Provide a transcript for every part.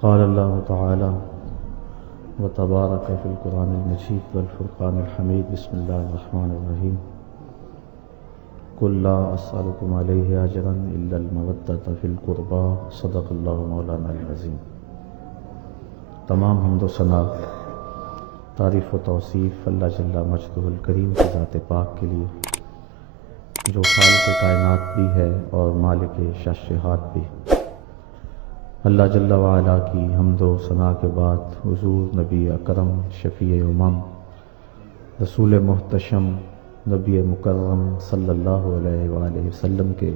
قال اللہ تعالی وتبارک فی القرآن المجید والفرقان الحمید بسم اللہ الرحمن الرحیم قل لا اسألکم علیہ اجرا الا المودۃ فی القربى صدق اللہ مولانا العظیم۔ تمام حمد و ثنا، تعریف و توصیف اللہ جل مجدہ الکریم کی ذات پاک کے لیے، جو خالق کائنات بھی ہے اور مالک شاشہات بھی۔ اللہ جل وعلا کی حمد و ثنا کے بعد حضور نبی اکرم شفیع امم رسول محتشم نبی مکرم صلی اللہ علیہ وآلہ وسلم کے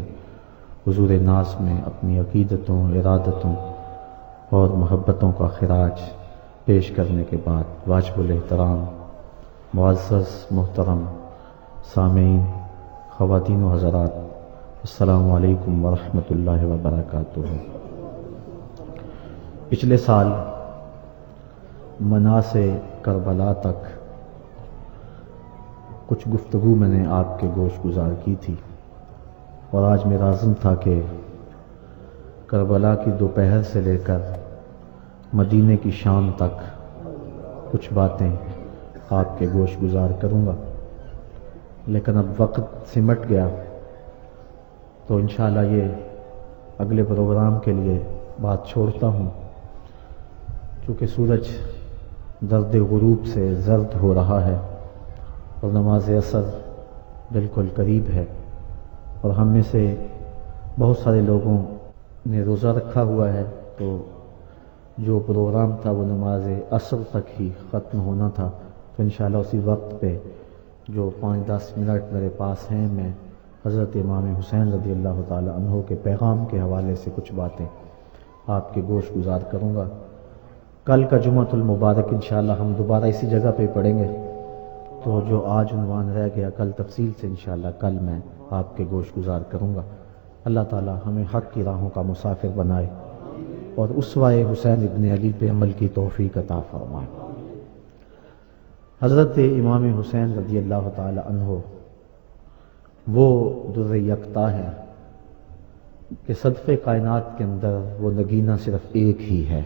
حضور ناز میں اپنی عقیدتوں، ارادتوں اور محبتوں کا خراج پیش کرنے کے بعد واجب الاحترام معزز محترم سامعین، خواتین و حضرات، السلام علیکم ورحمۃ اللہ وبرکاتہ۔ پچھلے سال منا سے کربلا تک کچھ گفتگو میں نے آپ کے گوش گزار کی تھی، اور آج میرا عزم تھا کہ کربلا کی دوپہر سے لے کر مدینے کی شام تک کچھ باتیں آپ کے گوش گزار کروں گا، لیکن اب وقت سمٹ گیا تو انشاءاللہ یہ اگلے پروگرام کے لیے بات چھوڑتا ہوں، چونکہ سورج درد غروب سے زرد ہو رہا ہے اور نماز عصر بالکل قریب ہے، اور ہم میں سے بہت سارے لوگوں نے روزہ رکھا ہوا ہے، تو جو پروگرام تھا وہ نماز عصر تک ہی ختم ہونا تھا، تو انشاءاللہ اسی وقت پہ جو 5-10 منٹ میرے پاس ہیں، میں حضرت امام حسین رضی اللہ تعالی عنہ کے پیغام کے حوالے سے کچھ باتیں آپ کے گوش گزار کروں گا۔ کل کا جمعۃ المبارک انشاءاللہ ہم دوبارہ اسی جگہ پہ پڑھیں گے، تو جو آج عنوان رہ گیا کل تفصیل سے انشاءاللہ کل میں آپ کے گوش گزار کروں گا۔ اللہ تعالی ہمیں حق کی راہوں کا مسافر بنائے اور اسوہ حسین ابن علی پہ عمل کی توفیق عطا فرمائے۔ حضرت امام حسین رضی اللہ تعالی عنہ وہ در یکتا ہے کہ صدف کائنات کے اندر وہ نگینہ صرف ایک ہی ہے۔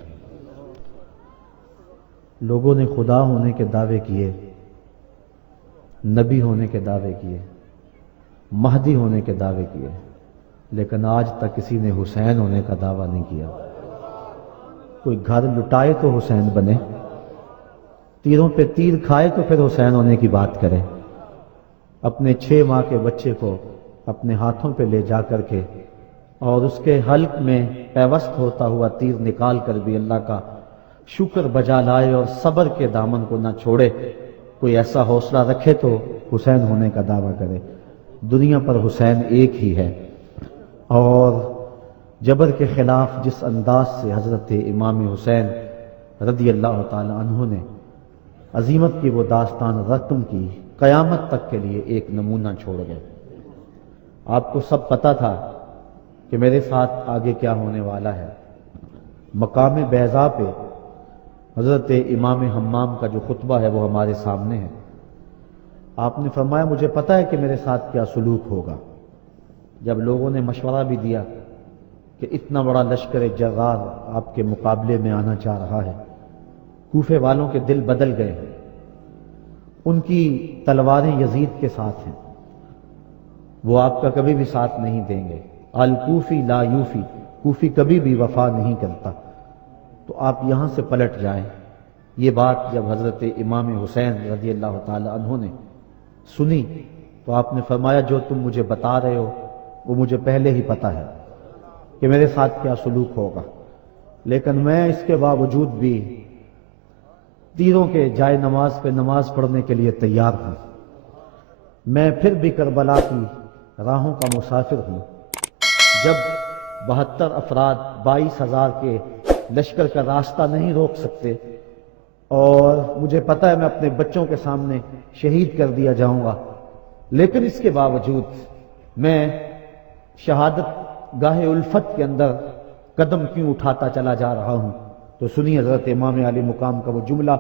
لوگوں نے خدا ہونے کے دعوے کیے، نبی ہونے کے دعوے کیے، مہدی ہونے کے دعوے کیے، لیکن آج تک کسی نے حسین ہونے کا دعویٰ نہیں کیا۔ کوئی گھر لٹائے تو حسین بنے، تیروں پہ تیر کھائے تو پھر حسین ہونے کی بات کرے۔ اپنے 6 ماہ کے بچے کو اپنے ہاتھوں پہ لے جا کر کے اور اس کے حلق میں پیوست ہوتا ہوا تیر نکال کر بھی اللہ کا شکر بجا لائے اور صبر کے دامن کو نہ چھوڑے، کوئی ایسا حوصلہ رکھے تو حسین ہونے کا دعویٰ کرے۔ دنیا پر حسین ایک ہی ہے، اور جبر کے خلاف جس انداز سے حضرت امام حسین رضی اللہ تعالی عنہ نے عظیمت کی وہ داستان رقم کی، قیامت تک کے لیے ایک نمونہ چھوڑ گئے۔ آپ کو سب پتا تھا کہ میرے ساتھ آگے کیا ہونے والا ہے۔ مقام بیضا پہ حضرت امام حمام کا جو خطبہ ہے وہ ہمارے سامنے ہے۔ آپ نے فرمایا مجھے پتا ہے کہ میرے ساتھ کیا سلوک ہوگا۔ جب لوگوں نے مشورہ بھی دیا کہ اتنا بڑا لشکر جرار آپ کے مقابلے میں آنا چاہ رہا ہے، کوفے والوں کے دل بدل گئے ہیں، ان کی تلواریں یزید کے ساتھ ہیں، وہ آپ کا کبھی بھی ساتھ نہیں دیں گے۔ الکوفی لا یوفی، کوفی کبھی بھی وفا نہیں کرتا، تو آپ یہاں سے پلٹ جائیں۔ یہ بات جب حضرت امام حسین رضی اللہ تعالی عنہ نے سنی تو آپ نے فرمایا جو تم مجھے بتا رہے ہو وہ مجھے پہلے ہی پتا ہے کہ میرے ساتھ کیا سلوک ہوگا، لیکن میں اس کے باوجود بھی تیروں کے جائے نماز پہ نماز پڑھنے کے لیے تیار ہوں۔ میں پھر بھی کربلا کی راہوں کا مسافر ہوں۔ جب 72 افراد 22,000 کے لشکر کا راستہ نہیں روک سکتے، اور مجھے پتا ہے میں اپنے بچوں کے سامنے شہید کر دیا جاؤں گا، لیکن اس کے باوجود میں شہادت گاہ الفت کے اندر قدم کیوں اٹھاتا چلا جا رہا ہوں، تو سنی حضرت امام علی مقام کا وہ جملہ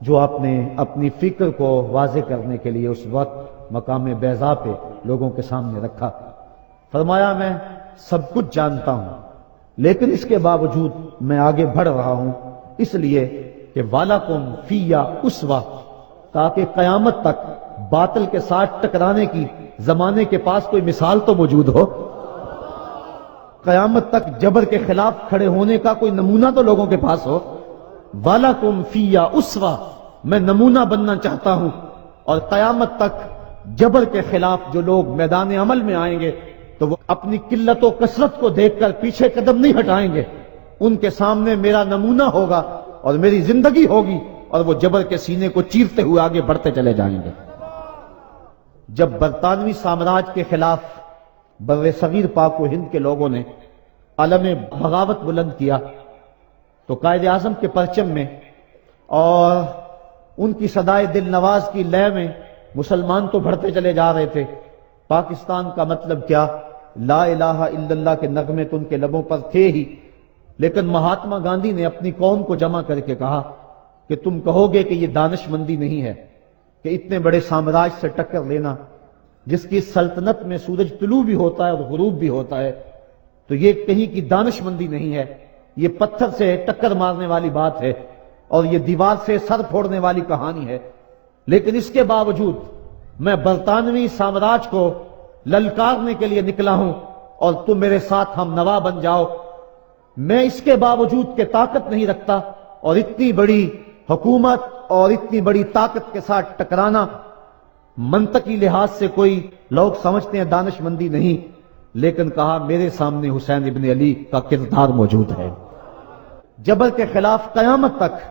جو آپ نے اپنی فکر کو واضح کرنے کے لیے اس وقت مقام بیضا پہ لوگوں کے سامنے رکھا۔ فرمایا میں سب کچھ جانتا ہوں، لیکن اس کے باوجود میں آگے بڑھ رہا ہوں اس لیے کہ والکم فیہ اسوہ، تاکہ قیامت تک باطل کے ساتھ ٹکرانے کی زمانے کے پاس کوئی مثال تو موجود ہو، قیامت تک جبر کے خلاف کھڑے ہونے کا کوئی نمونہ تو لوگوں کے پاس ہو۔ والکم فیہ اسوہ، میں نمونہ بننا چاہتا ہوں، اور قیامت تک جبر کے خلاف جو لوگ میدان عمل میں آئیں گے تو وہ اپنی قلت و کثرت کو دیکھ کر پیچھے قدم نہیں ہٹائیں گے، ان کے سامنے میرا نمونہ ہوگا اور میری زندگی ہوگی، اور وہ جبر کے سینے کو چیرتے ہوئے آگے بڑھتے چلے جائیں گے۔ جب برطانوی سامراج کے خلاف بر صغیر پاک و ہند کے لوگوں نے علم بغاوت بلند کیا تو قائد اعظم کے پرچم میں اور ان کی صدائے دل نواز کی لے میں مسلمان تو بڑھتے چلے جا رہے تھے، پاکستان کا مطلب کیا، لا الہ الا اللہ کے نغمے تو ان کے لبوں پر تھے ہی، لیکن مہاتما گاندھی نے اپنی قوم کو جمع کر کے کہا کہ تم کہو گے کہ یہ دانش مندی نہیں ہے کہ اتنے بڑے سامراج سے ٹکر لینا، جس کی سلطنت میں سورج طلوع بھی ہوتا ہے اور غروب بھی ہوتا ہے، تو یہ کہیں کی دانش مندی نہیں ہے، یہ پتھر سے ٹکر مارنے والی بات ہے اور یہ دیوار سے سر پھوڑنے والی کہانی ہے۔ لیکن اس کے باوجود میں برطانوی سامراج کو للکارنے کے لیے نکلا ہوں اور تم میرے ساتھ ہم نوا بن جاؤ۔ میں اس کے باوجود کہ طاقت نہیں رکھتا اور اتنی بڑی حکومت اور اتنی بڑی طاقت کے ساتھ ٹکرانا منطقی لحاظ سے کوئی لوگ سمجھتے ہیں دانش مندی نہیں، لیکن کہا میرے سامنے حسین ابن علی کا کردار موجود ہے۔ جبر کے خلاف قیامت تک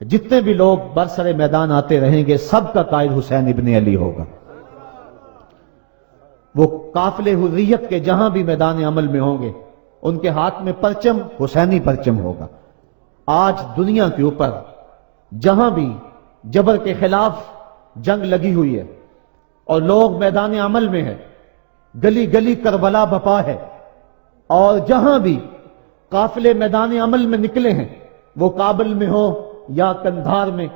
جتنے بھی لوگ برسر میدان آتے رہیں گے سب کا قائد حسین ابن علی ہوگا۔ وہ قافلے حریت کے جہاں بھی میدان عمل میں ہوں گے ان کے ہاتھ میں پرچم حسینی پرچم ہوگا۔ آج دنیا کے اوپر جہاں بھی جبر کے خلاف جنگ لگی ہوئی ہے اور لوگ میدان عمل میں ہیں، گلی گلی کربلا بپا ہے، اور جہاں بھی قافلے میدان عمل میں نکلے ہیں، وہ کابل میں ہو یا کندھار میں،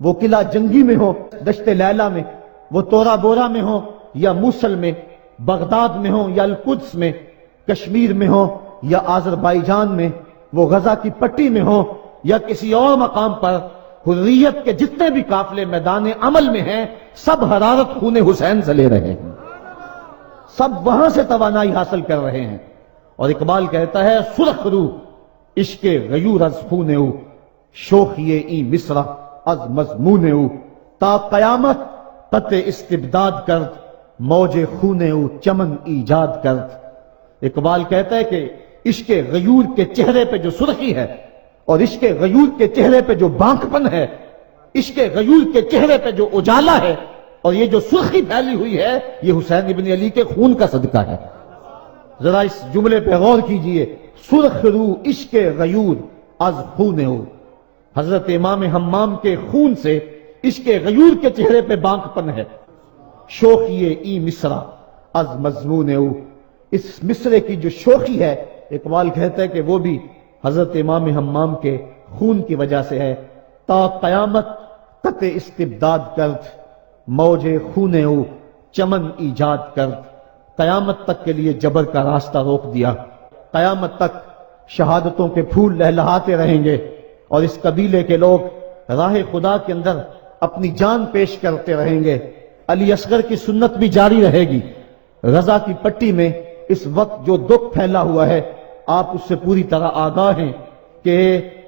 وہ قلعہ جنگی میں ہو دشت لیلہ میں، وہ تورا بورا میں ہو یا موصل میں، بغداد میں ہو یا القدس میں، کشمیر میں ہو یا آذربائیجان میں، وہ غزہ کی پٹی میں ہو یا کسی اور مقام پر، حریت کے جتنے بھی قافلے میدان عمل میں ہیں سب حرارت خون حسین سے لے رہے ہیں، سب وہاں سے توانائی حاصل کر رہے ہیں۔ اور اقبال کہتا ہے سرخ رو عشق غیور از خون او، شوخی ای مصرع از مضمون او، تا قیامت قطع استبداد کرد موج خون او چمن ایجاد کرد۔ اقبال کہتا ہے کہ عشق غیور کے چہرے پہ جو سرخی ہے اور عشق غیور کے چہرے پہ جو بانکپن ہے، عشق غیور کے چہرے پہ جو اجالا ہے اور یہ جو سرخی پھیلی ہوئی ہے، یہ حسین ابن علی کے خون کا صدقہ ہے۔ ذرا اس جملے پہ غور کیجئے، سرخ رو عشق غیور از خون او، حضرت امام حمام کے خون سے عشق غیور کے چہرے پہ بانکپن ہے۔ شوخی ای مصرع از مضمون او، اس مصرے کی جو شوخی ہے اقبال کہتا ہے کہ وہ بھی حضرت امام حمام کے خون کی وجہ سے ہے۔ تا قیامت قطع استبداد کرد موج خون او چمن ایجاد کرد، قیامت تک کے لیے جبر کا راستہ روک دیا، قیامت تک شہادتوں کے پھول لہلہاتے رہیں گے اور اس قبیلے کے لوگ راہ خدا کے اندر اپنی جان پیش کرتے رہیں گے۔ علی اصغر کی سنت بھی جاری رہے گی۔ غزہ کی پٹی میں اس وقت جو دکھ پھیلا ہوا ہے آپ اس سے پوری طرح آگاہ ہیں کہ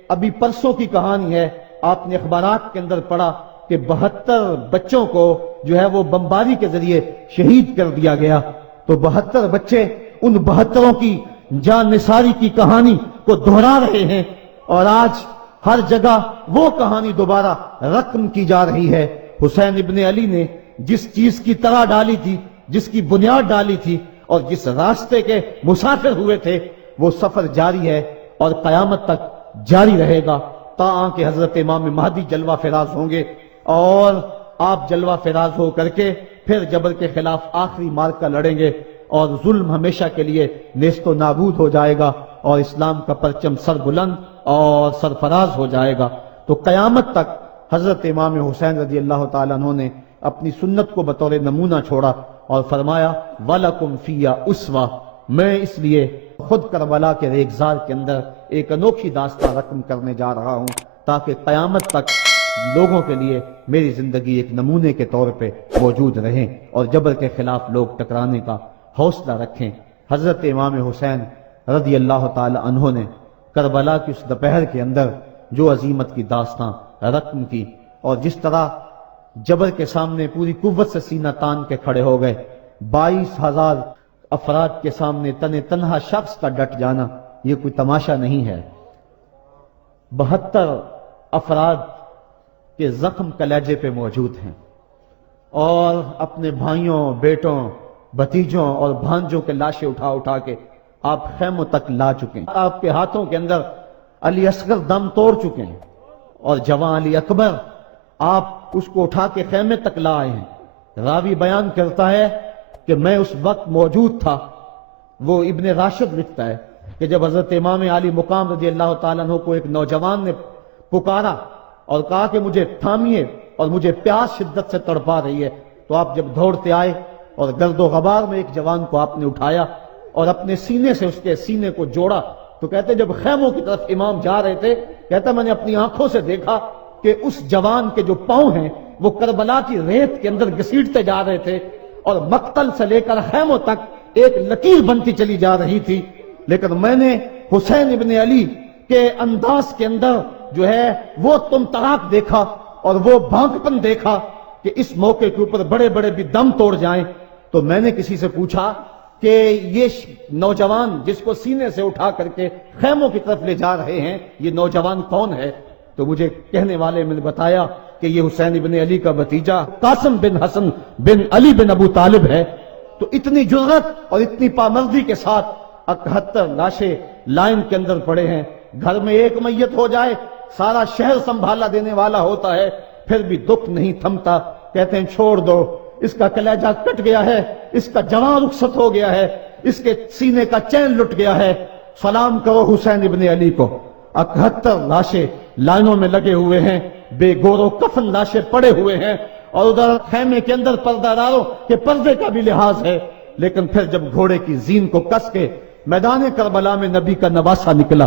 ابھی پرسوں کی کہانی ہے، آپ نے اخبارات کے اندر پڑھا کہ 72 بچوں کو جو ہے وہ بمباری کے ذریعے شہید کر دیا گیا، تو 72 بچے ان 72 کی جان نثاری کی کہانی کو دہرا رہے ہیں، اور آج ہر جگہ وہ کہانی دوبارہ رقم کی جا رہی ہے۔ حسین ابن علی نے جس چیز کی طرح ڈالی تھی، جس کی بنیاد ڈالی تھی اور جس راستے کے مسافر ہوئے تھے، وہ سفر جاری ہے اور قیامت تک جاری رہے گا، تاں کہ حضرت امام مہدی جلوہ فراز ہوں گے اور آپ جلوہ فراز ہو کر کے پھر جبر کے خلاف آخری معرکہ لڑیں گے اور ظلم ہمیشہ کے لیے نیست و نابود ہو جائے گا اور اسلام کا پرچم سر بلند اور سرفراز ہو جائے گا۔ تو قیامت تک حضرت امام حسین رضی اللہ تعالیٰ عنہ نے اپنی سنت کو بطور نمونہ چھوڑا اور فرمایا وَلَكُمْ فِيَّ أُسْوَةٌ، میں اس لیے خود کربلا کے ریگزار کے اندر ایک انوکھی داستان رقم کرنے جا رہا ہوں تاکہ قیامت تک لوگوں کے لیے میری زندگی ایک نمونے کے طور پہ موجود رہیں اور جبر کے خلاف لوگ ٹکرانے کا حوصلہ رکھیں۔ حضرت امام حسین رضی اللہ تعالی عنہ نے کربلا کی اس دوپہر کے اندر جو عظیمت کی داستان رقم کی اور جس طرح جبر کے سامنے پوری قوت سے سینہ تان کے کھڑے ہو گئے، 22,000 افراد کے سامنے تنہا شخص کا ڈٹ جانا یہ کوئی تماشا نہیں ہے۔ 72 افراد کے زخم کلیجے پہ موجود ہیں اور اپنے بھائیوں، بیٹوں، بھتیجوں اور بھانجوں کے لاشیں اٹھا اٹھا کے آپ خیموں تک لا چکے ہیں۔ آپ کے ہاتھوں کے اندر علی اصغر دم توڑ چکے ہیں اور جوان علی اکبر آپ اس کو اٹھا کے خیمے تک لا آئے ہیں۔ راوی بیان کرتا ہے کہ میں اس وقت موجود تھا۔ وہ ابن راشد لکھتا ہے کہ جب حضرت امام علی مقام رضی اللہ تعالیٰ عنہ کو ایک نوجوان نے پکارا اور کہا کہ مجھے تھامیے اور مجھے پیاس شدت سے تڑپا رہی ہے، تو آپ جب دوڑتے آئے اور گرد و غبار میں ایک جوان کو آپ نے اٹھایا اور اپنے سینے سے اس کے سینے کو جوڑا، تو کہتے جب خیموں کی طرف امام جا رہے تھے، کہتا میں نے اپنی آنکھوں سے دیکھا کہ اس جوان کے جو پاؤں ہیں وہ کربلا کی ریت کے اندر گھسیٹتے جا رہے تھے اور مقتل سے لے کر خیموں تک ایک لکیر بنتی چلی جا رہی تھی، لیکن میں نے حسین ابن علی کے انداز کے اندر جو ہے وہ تم تراک دیکھا اور وہ بھانکپن دیکھا کہ اس موقع کے اوپر بڑے بڑے بھی دم توڑ جائیں۔ تو میں نے کسی سے پوچھا کہ یہ نوجوان جس کو سینے سے اٹھا کر کے خیموں کی طرف لے جا رہے ہیں یہ نوجوان کون ہے؟ تو مجھے کہنے والے میں نے بتایا کہ یہ حسین ابن علی کا بھتیجا قاسم بن حسن بن علی بن ابو طالب ہے۔ تو اتنی جرأت اور اتنی پامردی کے ساتھ 71 لاشیں لائن کے اندر پڑے ہیں۔ گھر میں ایک میت ہو جائے سارا شہر سنبھالا دینے والا ہوتا ہے، پھر بھی دکھ نہیں تھمتا۔ کہتے ہیں چھوڑ دو، اس کا کلیجہ کٹ گیا ہے، اس کا جوان رخصت ہو گیا ہے، اس کے سینے کا چین لٹ گیا ہے، سلام کرو حسین ابن علی کو۔ 71 لاشیں لائنوں میں لگے ہوئے ہیں، بے گور و کفن لاشیں پڑے ہوئے ہیں اور ادھر خیمے کے اندر پردہ داروں کے پردے کا بھی لحاظ ہے۔ لیکن پھر جب گھوڑے کی زین کو کس کے میدان کربلا میں نبی کا نواسا نکلا،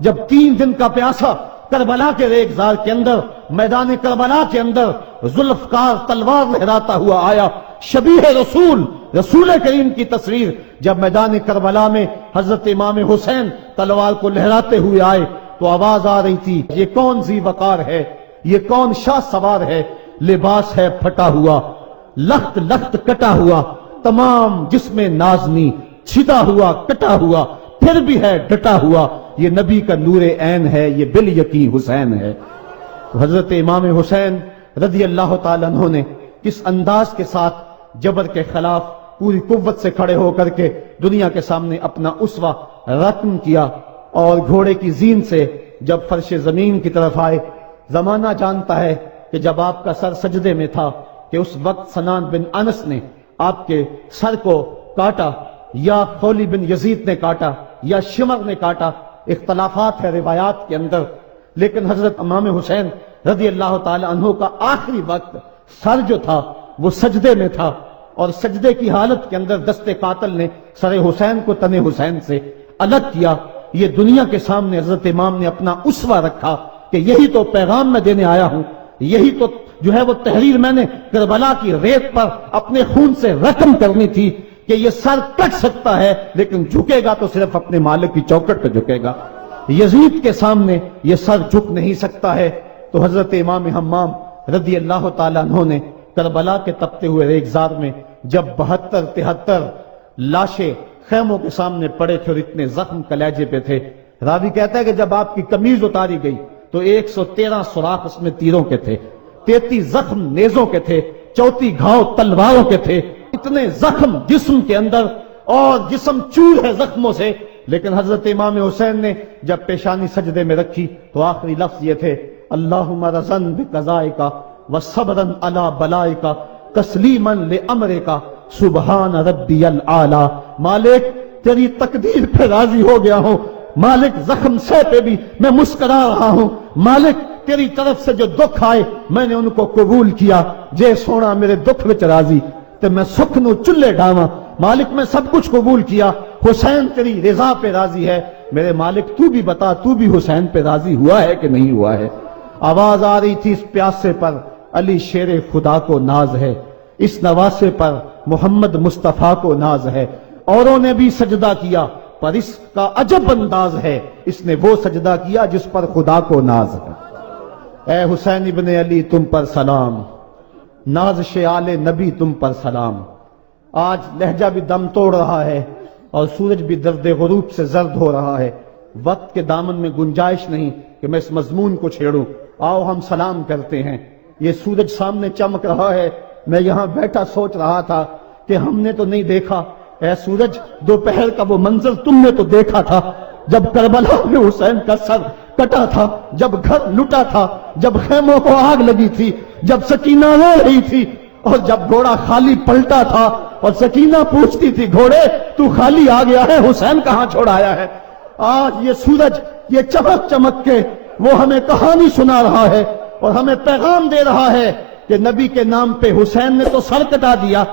جب 3 دن کا پیاسا کربلا کے ریگزار کے اندر میدان کربلا کے اندر ذوالفقار تلوار لہراتا ہوا آیا، شبیہ رسول کریم کی تصویر جب میدان کربلا میں حضرت امام حسین تلوار کو لہراتے ہوئے آئے تو آواز آ رہی تھی یہ کون ذی وقار ہے، یہ کون شاہ سوار ہے، لباس ہے پھٹا ہوا، لخت لخت کٹا ہوا، تمام جسم نازنی چھتا ہوا کٹا ہوا، پھر بھی ہے ڈٹا ہوا، یہ نبی کا نور عین ہے، یہ بال یقین حسین ہے۔ حضرت امام حسین رضی اللہ تعالیٰ عنہ نے کس انداز کے ساتھ جبر کے خلاف پوری قوت سے کھڑے ہو کر کے دنیا کے سامنے اپنا اسوہ رقم کیا اور گھوڑے کی زین سے جب فرش زمین کی طرف آئے۔ زمانہ جانتا ہے کہ جب آپ کا سر سجدے میں تھا کہ اس وقت سنان بن انس نے آپ کے سر کو کاٹا یا خولی بن یزید نے کاٹا یا شمر نے کاٹا، اختلافات ہے روایات کے اندر، لیکن حضرت امام حسین رضی اللہ تعالی عنہ کا آخری وقت سر جو تھا وہ سجدے میں تھا اور سجدے کی حالت کے اندر دست قاتل نے سر حسین کو تن حسین سے الگ کیا۔ یہ دنیا کے سامنے حضرت امام نے اپنا اسوہ رکھا کہ یہی تو پیغام میں دینے آیا ہوں، یہی تو جو ہے وہ تحریر میں نے کربلا کی ریت پر اپنے خون سے رقم کرنی تھی کہ یہ سر کٹ سکتا ہے لیکن جھکے گا تو صرف اپنے مالک کی چوکٹ پہ جھکے گا، یزید کے سامنے یہ سر جھک نہیں سکتا ہے۔ تو حضرت امام حمام رضی اللہ تعالیٰ عنہ نے کربلا کے تپتے ہوئے ریگزار میں جب 72-73 لاشیں خیموں کے سامنے پڑے تھے اور اتنے زخم کلیجے پہ تھے، راوی کہتا ہے کہ جب آپ کی قمیض اتاری گئی تو 113 سوراخ اس میں تیروں کے تھے، 33 زخم نیزوں کے تھے، 34 گھاؤ تلواروں کے تھے، اتنے زخم جسم کے اندر اور جسم چور ہے زخموں سے۔ لیکن حضرت امام حسین نے جب پیشانی سجدے میں رکھی تو آخری لفظ یہ تھے اللہم رضن بقضائک وصبرن علی بلائک تسلیما لامرک سبحان ربی الاعلی۔ مالک تیری تقدیر پہ راضی ہو گیا ہوں، مالک زخم سے پہ بھی میں مسکرا رہا ہوں، مالک تیری طرف سے جو دکھ آئے میں نے ان کو قبول کیا، جے سونا میرے دکھ وچ راضی تے میں سکھ نو چلے ڈاواں مالک میں سب کچھ قبول کیا، حسین تیری رضا پہ راضی ہے، میرے مالک تو بھی بتا تو بھی حسین پہ راضی ہوا ہے کہ نہیں ہوا ہے؟ آواز آ رہی تھی اس پیاسے پر علی شیر خدا کو ناز ہے، اس نواسے پر محمد مصطفیٰ کو ناز ہے، اوروں نے بھی سجدہ کیا پر اس کا عجب انداز ہے، اس نے وہ سجدہ کیا جس پر خدا کو ناز ہے۔ اے حسین ابن علی تم پر سلام، نازش آل نبی تم پر سلام۔ آج لہجہ بھی دم توڑ رہا ہے اور سورج بھی درد غروب سے زرد ہو رہا ہے، وقت کے دامن میں گنجائش نہیں کہ میں اس مضمون کو چھیڑوں، آؤ ہم سلام کرتے ہیں۔ یہ سورج سامنے چمک رہا ہے، میں یہاں بیٹھا سوچ رہا تھا کہ ہم نے تو نہیں دیکھا، اے سورج دوپہر کا وہ منظر تم نے تو دیکھا تھا، جب کربلا میں حسین کا سر کٹا تھا، جب گھر لٹا تھا، جب خیموں کو آگ لگی تھی، جب سکینہ رو رہی تھی، اور جب گھوڑا خالی پلٹا تھا اور سکینہ پوچھتی تھی گھوڑے تو خالی آ گیا ہے، حسین کہاں چھوڑ آیا ہے؟ آج یہ سورج یہ چمک چمک کے وہ ہمیں کہانی سنا رہا ہے اور ہمیں پیغام دے رہا ہے کہ نبی کے نام پہ حسین نے تو سر کٹا دیا،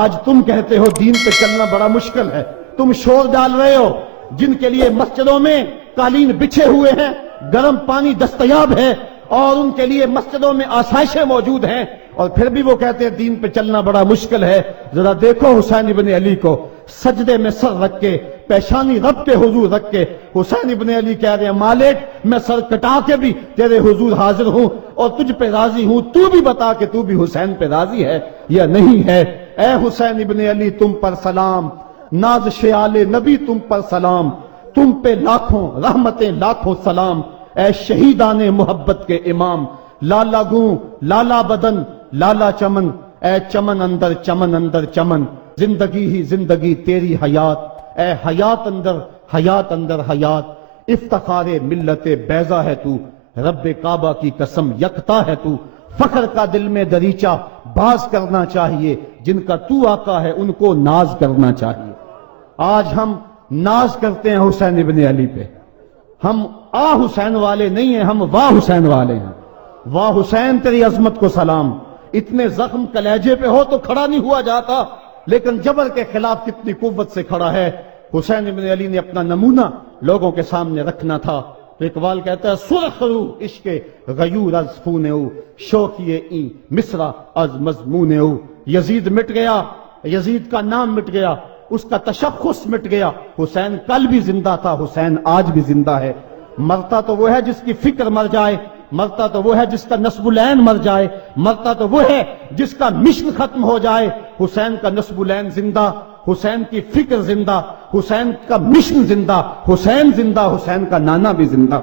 آج تم کہتے ہو دین پہ چلنا بڑا مشکل ہے، تم شور ڈال رہے ہو، جن کے لیے مسجدوں میں قالین بچھے ہوئے ہیں، گرم پانی دستیاب ہے اور ان کے لیے مسجدوں میں آسائشیں موجود ہیں، اور پھر بھی وہ کہتے ہیں دین پہ چلنا بڑا مشکل ہے۔ ذرا دیکھو حسین ابن علی کو، سجدے میں سر رکھ کے، پیشانی رب کے حضور رکھ کے حسین ابن علی کہہ رہے ہیں مالک میں سر کٹا کے بھی تیرے حضور حاضر ہوں اور تجھ پہ راضی ہوں، تو بھی بتا کہ تو بھی حسین پہ راضی ہے یا نہیں ہے۔ اے حسین ابن علی تم پر سلام، نازش آل نبی تم پر سلام، تم پہ لاکھوں رحمتیں لاکھوں سلام، اے شہیدان محبت کے امام، لالا گوں لالا بدن لالا چمن، اے چمن اندر چمن اندر چمن، زندگی ہی زندگی تیری حیات، اے حیات اندر حیات، افتخار ملت بیضا ہے تو، رب کعبہ کی قسم یکتا ہے تو، فخر کا دل میں دریچہ باز کرنا چاہیے، جن کا تو آقا ہے ان کو ناز کرنا چاہیے۔ آج ہم ناز کرتے ہیں حسین ابن علی پہ، ہم آ حسین والے نہیں ہیں، ہم واہ حسین والے ہیں۔ واہ حسین تیری عظمت کو سلام، اتنے زخم کلیجے پہ ہو تو کھڑا نہیں ہوا جاتا، لیکن جبر کے خلاف کتنی قوت سے کھڑا ہے۔ حسین ابن علی نے اپنا نمونہ لوگوں کے سامنے رکھنا تھا، تو اقبال کہتا ہے سرخ رو عشق غیور از خون او، شوخی این مصرع از مضمون او۔ یزید مٹ گیا، یزید کا نام مٹ گیا، اس کا تشخص مٹ گیا، حسین کل بھی زندہ تھا، حسین آج بھی زندہ ہے۔ مرتا تو وہ ہے جس کی فکر مر جائے، مرتا تو وہ ہے جس کا نصب العین مر جائے، مرتا تو وہ ہے جس کا مشن ختم ہو جائے۔ حسین کا نصب العین زندہ، حسین کی فکر زندہ، حسین کا مشن زندہ، حسین زندہ، حسین کا نانا بھی زندہ۔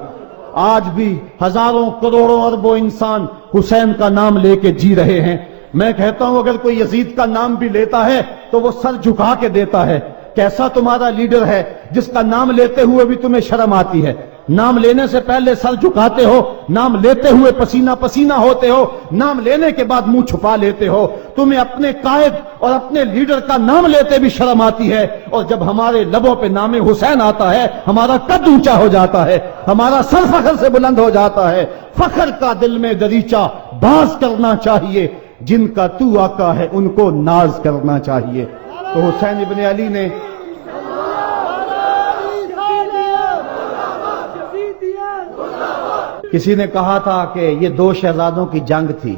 آج بھی ہزاروں کروڑوں اربوں انسان حسین کا نام لے کے جی رہے ہیں۔ میں کہتا ہوں اگر کوئی یزید کا نام بھی لیتا ہے تو وہ سر جھکا کے دیتا ہے۔ کیسا تمہارا لیڈر ہے جس کا نام لیتے ہوئے بھی تمہیں شرم آتی ہے؟ نام لینے سے پہلے سر جھکاتے ہو، نام لیتے ہوئے پسینہ پسینہ ہوتے ہو، نام لینے کے بعد منہ چھپا لیتے ہو۔ تمہیں اپنے قائد اور اپنے لیڈر کا نام لیتے بھی شرم آتی ہے، اور جب ہمارے لبوں پہ نام حسین آتا ہے ہمارا قد اونچا ہو جاتا ہے، ہمارا سر فخر سے بلند ہو جاتا ہے۔ فخر کا دل میں دریچہ باز کرنا چاہیے، جن کا تو آقا ہے ان کو ناز کرنا چاہیے۔ تو حسین ابن علی نے کسی نے کہا تھا کہ یہ دو شہزادوں کی جنگ تھی،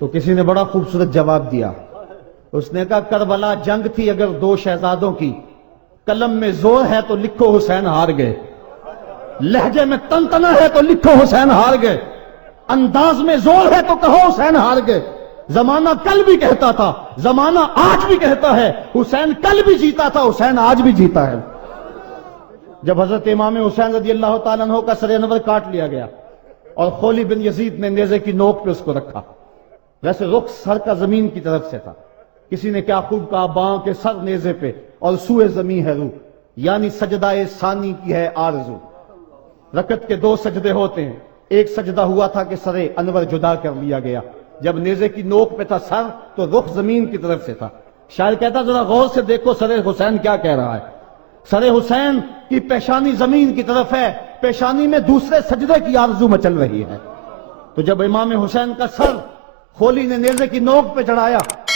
تو کسی نے بڑا خوبصورت جواب دیا، اس نے کہا کربلا جنگ تھی اگر دو شہزادوں کی، قلم میں زور ہے تو لکھو حسین ہار گئے، لہجے میں تنتنا ہے تو لکھو حسین ہار گئے، انداز میں زور ہے تو کہو حسین ہار گئے۔ زمانہ کل بھی کہتا تھا، زمانہ آج بھی کہتا ہے، حسین کل بھی جیتا تھا، حسین آج بھی جیتا ہے۔ جب حضرت امام حسین رضی اللہ تعالیٰ عنہ کا سر انور کاٹ لیا گیا اور خولی بن یزید نے نیزے کی نوک پہ اس کو رکھا، ویسے رخ سر کا زمین کی طرف سے تھا، کسی نے کیا خوب کہا باں کے سر نیزے پہ اور سوئے زمین ہے روح، یعنی سجدہ ثانی کی ہے آرزو۔ رکعت کے دو سجدے ہوتے ہیں، ایک سجدہ ہوا تھا کہ سر انور جدا کر لیا گیا، جب نیزے کی نوک پہ تھا سر تو رخ زمین کی طرف سے تھا۔ شاعر کہتا ذرا غور سے دیکھو سر حسین کیا کہہ رہا ہے، سر حسین کی پیشانی زمین کی طرف ہے، پیشانی میں دوسرے سجدے کی آرزو مچل رہی ہے۔ تو جب امام حسین کا سر خولی نے نیزے کی نوک پہ چڑھایا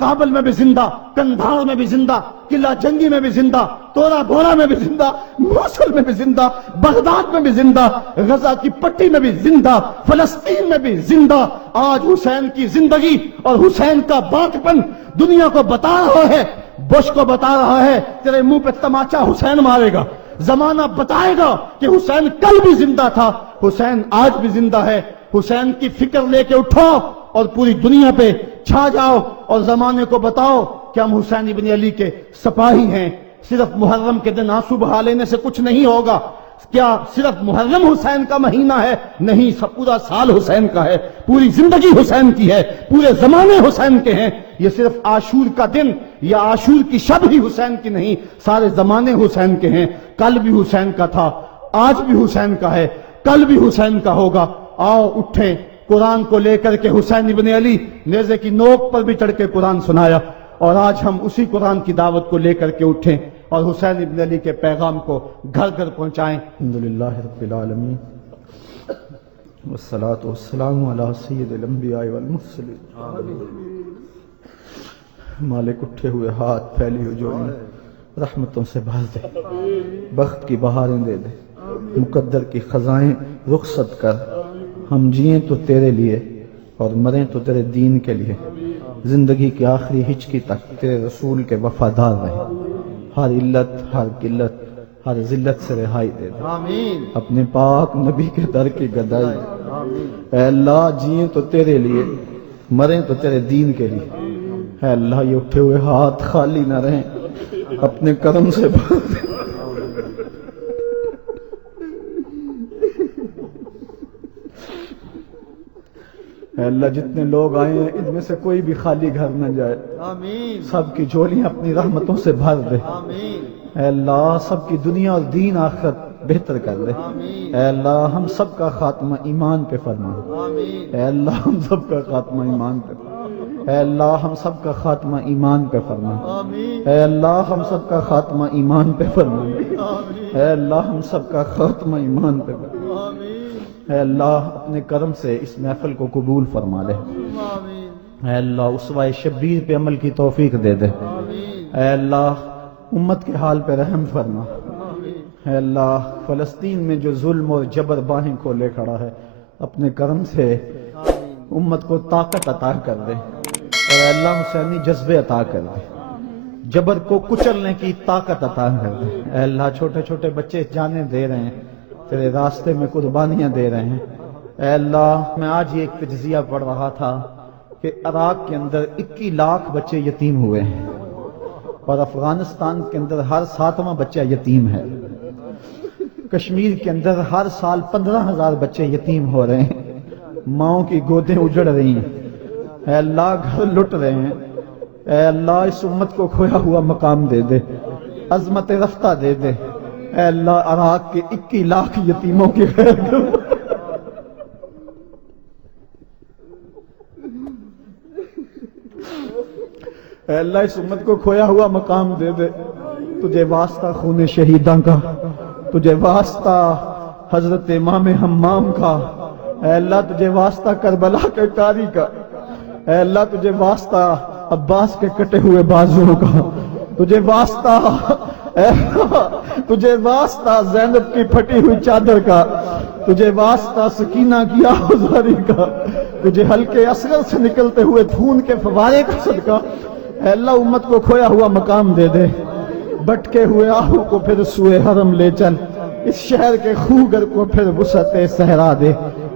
کابل میں بھی زندہ، کندھار میں بھی زندہ، قلعہ جنگی میں بھی زندہ، تورا بورا میں بھی زندہ، موصل میں بھی زندہ، بغداد میں بھی زندہ، غزہ کی پٹی میں بھی زندہ، فلسطین میں بھی زندہ۔ آج حسین کی زندگی اور حسین کا باقپن دنیا کو بتا رہا ہے، بش کو بتا رہا ہے تیرے منہ پہ تماچا حسین مارے گا۔ زمانہ بتائے گا کہ حسین کل بھی زندہ تھا، حسین آج بھی زندہ ہے۔ حسین کی فکر لے کے اٹھو اور پوری دنیا پہ چھا جاؤ اور زمانے کو بتاؤ کہ ہم حسین ابن علی کے سپاہی ہیں۔ صرف محرم کے دن آنسو بہا لینے سے کچھ نہیں ہوگا۔ کیا صرف محرم حسین کا مہینہ ہے؟ نہیں، سب پورا سال حسین کا ہے، پوری زندگی حسین کی ہے، پورے زمانے حسین کے ہیں۔ یہ صرف عاشور کا دن یا عاشور کی شب ہی حسین کی نہیں، سارے زمانے حسین کے ہیں۔ کل بھی حسین کا تھا، آج بھی حسین کا ہے، کل بھی حسین کا ہوگا۔ آؤ اٹھیں، قرآن کو لے کر کے حسین ابن علی نیزے کی نوک پر بھی چڑھ کے قرآن سنایا، اور آج ہم اسی قرآن کی دعوت کو لے کر کے اٹھیں اور حسین ابن علی کے پیغام کو گھر گھر پہنچائیں۔ الحمدللہ رب العالمین والصلاة والسلام علی سید الانبیاء والمرسلین۔ مالک اٹھے ہوئے ہاتھ، پھیلی ہوئی جوڑیاں رحمتوں سے بھر دے، بخت کی بہاریں دے دے، مقدر کی خزائیں رخصت کر۔ ہم جئیں تو تیرے لیے اور مریں تو تیرے دین کے لیے، زندگی کی آخری ہچکی تک تیرے رسول کے وفادار رہیں۔ ہر علت، ہر قلت، ہر ذلت سے رہائی دے دے، آمین اپنے پاک نبی کے در کی گدائی۔ اے اللہ جئیں تو تیرے لیے، مریں تو تیرے دین کے لیے۔ اے اللہ یہ اٹھے ہوئے ہاتھ خالی نہ رہیں، اپنے کرم سے بھر دے۔ اے اللہ جتنے لوگ آئے ہیں ان میں سے کوئی بھی خالی گھر نہ جائے، آمین سب کی جھولیاں اپنی رحمتوں سے بھر دے۔ آمین اے اللہ سب کی دنیا اور دین آخرت بہتر کر دے۔ آمین اے اللہ ہم سب کا خاتمہ ایمان پہ فرما۔ آمین اے اللہ ہم سب کا خاتمہ ایمان پہ فرما۔ اے اللہ ہم سب کا خاتمہ ایمان پہ فرما۔ آمین اے اللہ ہم سب کا خاتمہ ایمان پہ فرما۔ آمین اے اللہ ہم سب کا خاتمہ ایمان پہ فرما۔ آمین اے اللہ اپنے کرم سے اس محفل کو قبول فرما لے۔ آمین اے اللہ اسوہ شبیر پہ عمل کی توفیق دے دے۔ آمین اے اللہ امت کے حال پہ رحم فرما۔ اے اللہ فلسطین میں جو ظلم اور جبر باہیں کھولے کھڑا ہے، اپنے کرم سے امت کو طاقت عطا کر دے، اور اے اللہ حسینی جذبے عطا کر دے، جبر کو کچلنے کی طاقت عطا کر دے۔ اے اللہ چھوٹے چھوٹے بچے جانیں دے رہے ہیں، تیرے راستے میں قربانیاں دے رہے ہیں۔ اے اللہ میں آج یہ ایک تجزیہ پڑھ رہا تھا کہ عراق کے اندر 21 لاکھ بچے یتیم ہوئے ہیں، اور افغانستان کے اندر ہر 7واں بچہ یتیم ہے۔ کشمیر کے اندر ہر سال 15,000 بچے یتیم ہو رہے ہیں، ماؤں کی گودیں اجڑ رہی ہیں۔ اے اللہ گھر لٹ رہے ہیں۔ اے اللہ اس امت کو کھویا ہوا مقام دے دے، عظمت رفتہ دے دے۔ اے اللہ عراق کے 21 لاکھ یتیموں کی خیر کر۔ اے اللہ اس امت کو کھویا ہوا مقام دے دے۔ تجھے واسطہ خون شہیداں کا، تجھے واسطہ حضرت امام حمام کا، اے اللہ تجھے واسطہ کربلا کے قاری کا، اے اللہ تجھے واسطہ عباس کے کٹے ہوئے بازوؤں کا، تجھے واسطہ اے اللہ تجھے واسطہ زینب کی پھٹی ہوئی چادر کا، تجھے واسطہ سکینہ کی آہوزاری کا، تجھے ہلکے اصغر سے نکلتے ہوئے خون کے فوارے کا صدقہ۔ اے اللہ امت کو کھویا ہوا مقام دے دے، بٹکے ہوئے آہو کو پھر سوئے حرم لے چل، اس شہر کے خوگر کو پھر وسعت صحرا دے۔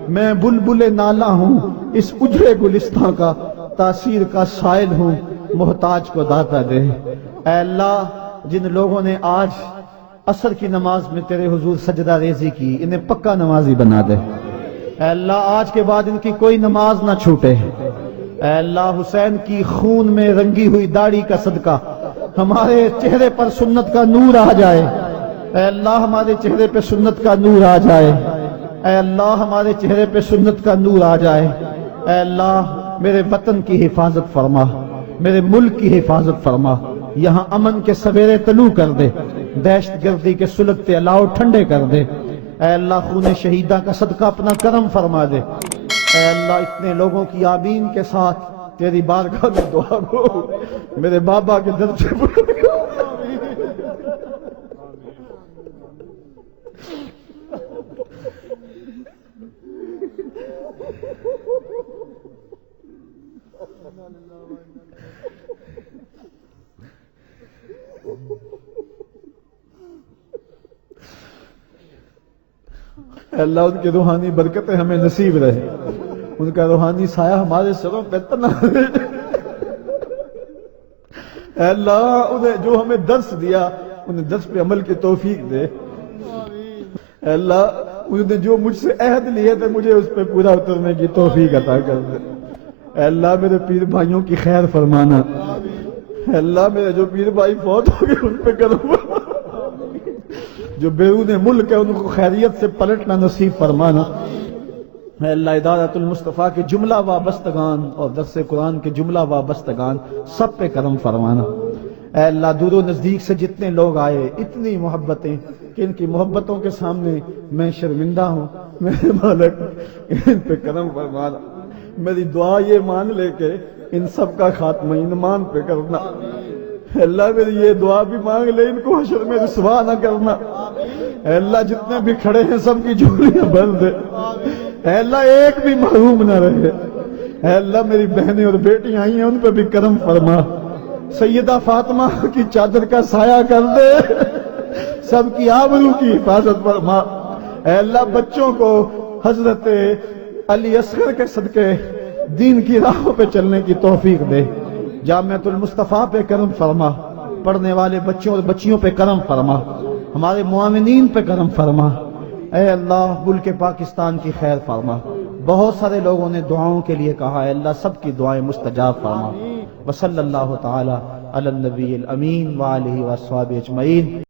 میں بلبل نالا ہوں اس اجڑے گلستان کا، تاثیر کا سائل ہوں محتاج کو داتا دے۔ اے اللہ جن لوگوں نے آج عصر کی نماز میں تیرے حضور سجدہ ریزی کی، انہیں پکا نمازی بنا دے۔ اے اللہ آج کے بعد ان کی کوئی نماز نہ چھوٹے۔ اے اللہ حسین کی خون میں رنگی ہوئی داڑھی کا صدقہ ہمارے چہرے پر سنت کا نور آ جائے۔ اے اللہ ہمارے چہرے پہ سنت کا نور آ جائے۔ اے اللہ ہمارے چہرے پہ سنت کا نور آ جائے۔ اے اللہ میرے وطن کی حفاظت فرما، میرے ملک کی حفاظت فرما، یہاں امن کے سویرے طلوع کر دے، دہشت گردی کے سلگتے الاؤ ٹھنڈے کر دے۔ اے اللہ خون شہیدہ کا صدقہ اپنا کرم فرما دے۔ اے اللہ اتنے لوگوں کی آمین کے ساتھ تیری بارگاہ میں دعا کو میرے بابا کے درد سے اللہ ان کی روحانی برکتیں ہمیں نصیب رہے، ان کا روحانی سایہ ہمارے سروں پہ تنا رہے۔ اے اللہ انہیں جو ہمیں درس دیا انہیں درس پہ عمل کی توفیق دے۔ اے اللہ انہوں نے جو مجھ سے عہد لیے تھے مجھے اس پہ پورا اترنے کی توفیق عطا کر دے۔ اے اللہ میرے پیر بھائیوں کی خیر فرمانا، اے اللہ میرے جو پیر بھائی فوت ہو گئے ان پہ کرم فرمانا، جو بیرون ملک ہے ان کو خیریت سے پلٹنا نصیب فرمانا۔ اے اللہ ادارت المصطفیٰ کے جملہ وابستگان اور درس قرآن کے جملہ وابستگان سب پہ کرم فرمانا۔ اے اللہ دور و نزدیک سے جتنے لوگ آئے، اتنی محبتیں کہ ان کی محبتوں کے سامنے میں شرمندہ ہوں، میرے مالک ان پہ کرم فرمانا۔ میری دعا یہ مان لے کہ ان سب کا خاتمہ ایمان پہ کرنا۔ اے اللہ میری یہ دعا بھی مانگ لے ان کو حشر میں رسوا نہ کرنا۔ اے اللہ جتنے بھی کھڑے ہیں سب کی جھولیاں بھر دے۔ اے اللہ ایک بھی محروم نہ رہے۔ اے اللہ میری بہنیں اور بیٹیاں آئی ہیں ان پہ بھی کرم فرما، سیدہ فاطمہ کی چادر کا سایہ کر دے، سب کی آبرو کی حفاظت فرما۔ اے اللہ بچوں کو حضرت علی اصغر کے صدقے دین کی راہوں پہ چلنے کی توفیق دے۔ جامعۃ المصطفیٰ پہ کرم فرما، پڑھنے والے بچوں اور بچیوں پہ کرم فرما، ہمارے معاونین پہ کرم فرما۔ اے اللہ ملک پاکستان کی خیر فرما۔ بہت سارے لوگوں نے دعاؤں کے لیے کہا، اے اللہ سب کی دعائیں مستجاب فرما۔ وصلی اللہ تعالی علی النبی الامین وآلہ وصحبہ اجمعین۔